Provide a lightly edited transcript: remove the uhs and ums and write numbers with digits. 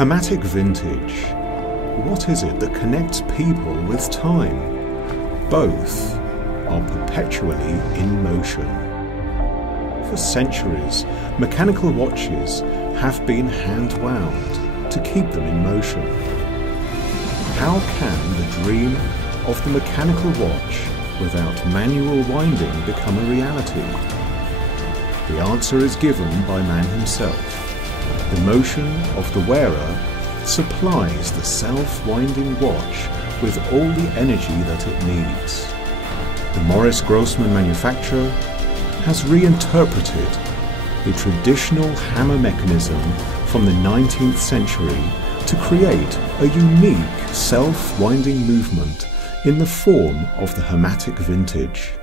Hamatic Vintage. What is it that connects people with time? Both are perpetually in motion. For centuries, mechanical watches have been hand-wound to keep them in motion. How can the dream of the mechanical watch without manual winding become a reality? The answer is given by man himself. The motion of the wearer supplies the self-winding watch with all the energy that it needs. The Moritz Grossmann manufacturer has reinterpreted the traditional hammer mechanism from the 19th century to create a unique self-winding movement in the form of the Hamatic Vintage.